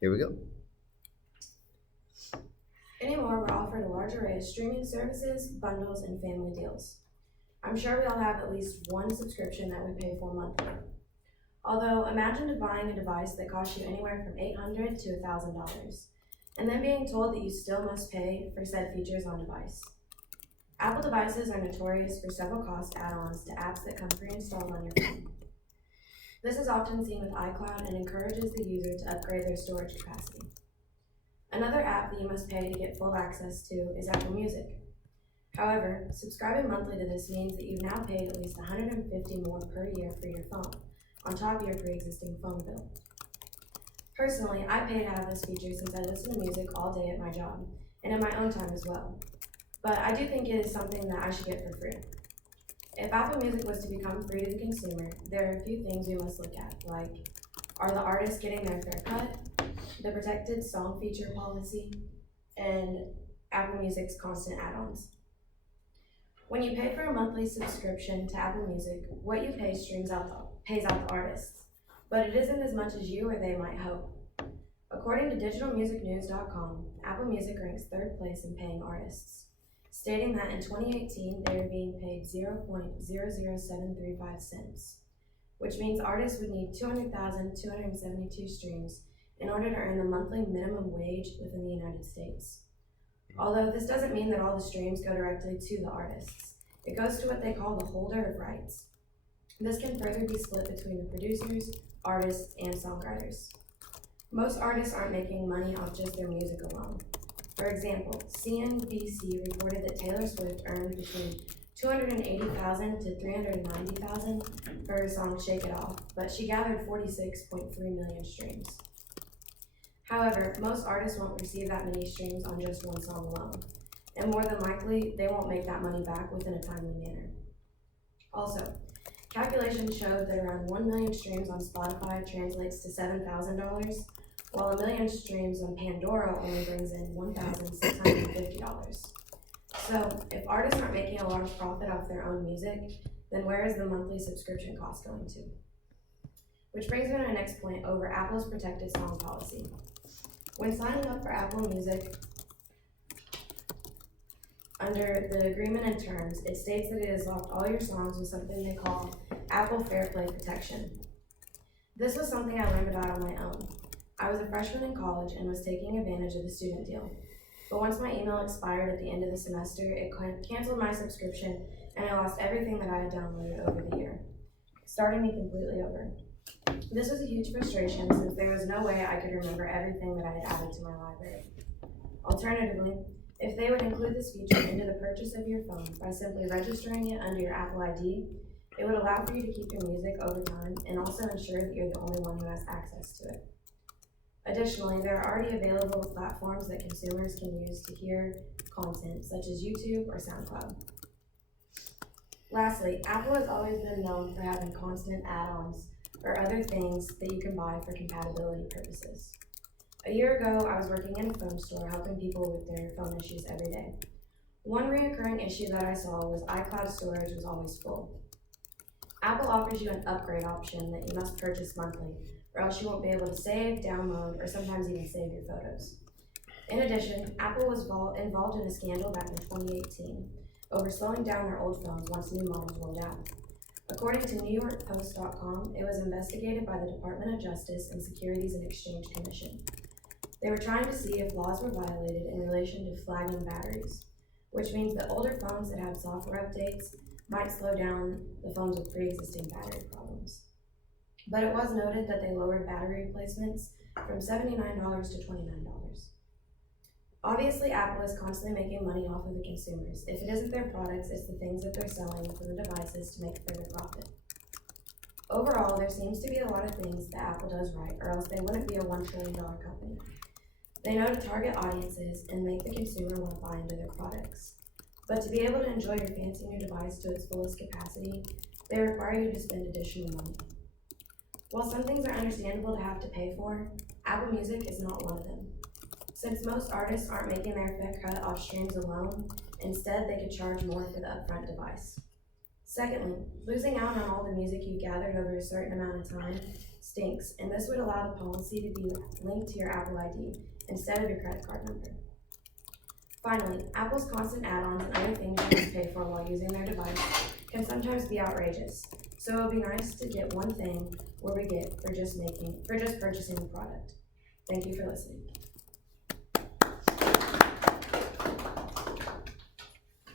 Here we go. Anymore, we're offered a large array of streaming services, bundles, and family deals. I'm sure we all have at least one subscription that we pay for monthly. Although, imagine buying a device that costs you anywhere from $800 to $1,000, and then being told that you still must pay for said features on device. Apple devices are notorious for several cost add-ons to apps that come pre-installed on your phone. This is often seen with iCloud and encourages the user to upgrade their storage capacity. Another app that you must pay to get full access to is Apple Music. However, subscribing monthly to this means that you've now paid at least $150 more per year for your phone, on top of your pre-existing phone bill. Personally, I pay to have this feature since I listen to music all day at my job, and in my own time as well. But I do think it is something that I should get for free. If Apple Music was to become free to the consumer, there are a few things we must look at, like, are the artists getting their fair cut, the protected song feature policy, and Apple Music's constant add-ons. When you pay for a monthly subscription to Apple Music, what you pay pays out the artists, but it isn't as much as you or they might hope. According to digitalmusicnews.com, Apple Music ranks third place in paying artists, stating that in 2018 they are being paid 0.00735 cents, which means artists would need 200,272 streams in order to earn the monthly minimum wage within the United States. Although this doesn't mean that all the streams go directly to the artists. It goes to what they call the holder of rights. This can further be split between the producers, artists, and songwriters. Most artists aren't making money off just their music alone. For example, CNBC reported that Taylor Swift earned between $280,000 to $390,000 for her song Shake It Off, but she gathered 46.3 million streams. However, most artists won't receive that many streams on just one song alone, and more than likely, they won't make that money back within a timely manner. Also, calculations showed that around 1 million streams on Spotify translates to $7,000, while 1 million streams on Pandora only brings in $1,650. So, if artists aren't making a large profit off their own music, then where is the monthly subscription cost going to? Which brings me to my next point over Apple's protected song policy. When signing up for Apple Music, under the agreement and terms, it states that it has locked all your songs with something they call Apple Fair Play Protection. This was something I learned about on my own. I was a freshman in college and was taking advantage of the student deal. But once my email expired at the end of the semester, it canceled my subscription and I lost everything that I had downloaded over the year, starting me completely over. This was a huge frustration since there was no way I could remember everything that I had added to my library. Alternatively, if they would include this feature into the purchase of your phone by simply registering it under your Apple ID, it would allow for you to keep your music over time and also ensure that you're the only one who has access to it. Additionally, there are already available platforms that consumers can use to hear content, such as YouTube or SoundCloud. Lastly, Apple has always been known for having constant add-ons or other things that you can buy for compatibility purposes. A year ago, I was working in a phone store helping people with their phone issues every day. One recurring issue that I saw was iCloud storage was always full. Apple offers you an upgrade option that you must purchase monthly, or else you won't be able to save, download, or sometimes even save your photos. In addition, Apple was involved in a scandal back in 2018 over slowing down their old phones once new models rolled out. According to NewYorkPost.com, it was investigated by the Department of Justice and Securities and Exchange Commission. They were trying to see if laws were violated in relation to flagging batteries, which means that older phones that had software updates might slow down the phones with pre-existing battery problems. But it was noted that they lowered battery replacements from $79 to $29. Obviously, Apple is constantly making money off of the consumers. If it isn't their products, it's the things that they're selling for the devices to make further profit. Overall, there seems to be a lot of things that Apple does right, or else they wouldn't be a $1 trillion company. They know to target audiences and make the consumer want to buy into their products. But to be able to enjoy your fancy new device to its fullest capacity, they require you to spend additional money. While some things are understandable to have to pay for, Apple Music is not one of them. Since most artists aren't making their fair cut off streams alone, instead they could charge more for the upfront device. Secondly, losing out on all the music you've gathered over a certain amount of time stinks, and this would allow the policy to be linked to your Apple ID instead of your credit card number. Finally, Apple's constant add-ons and other things you must pay for while using their device can sometimes be outrageous, so it would be nice to get one thing where we get for just purchasing the product. Thank you for listening.